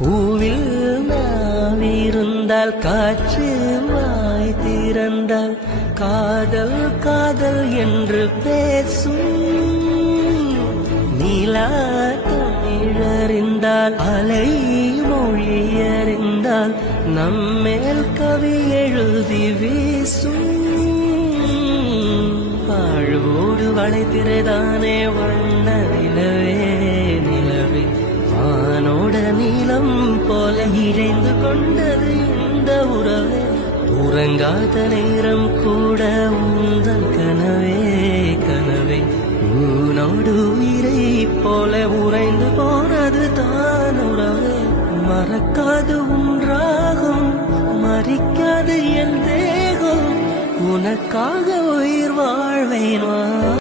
பூவில் நாவிருந்தால் காற்று வாய் திறந்தால் காதல் காதல் என்று பேசும். நீலா தமிழறிந்தால் அலை மொழியறிந்தால் நம்மேல் கவி எழுதி வீசும். வாழ்வோடு வளைத்திரைதானே வண்ண நிலவே நிலவே வானோட நீளம் போல இழைந்து கொண்டது இந்த உறவே. உறங்காத நேரம் கூட உந்தன் கனவே கனவே உன்னோடு உயிரை போல உறைந்து போனது தான் உறவே. மறக்காது ஒன்றாகும் மறிக்காது என் தேகம் உனக்காக உயிர் வாழ்வேன்.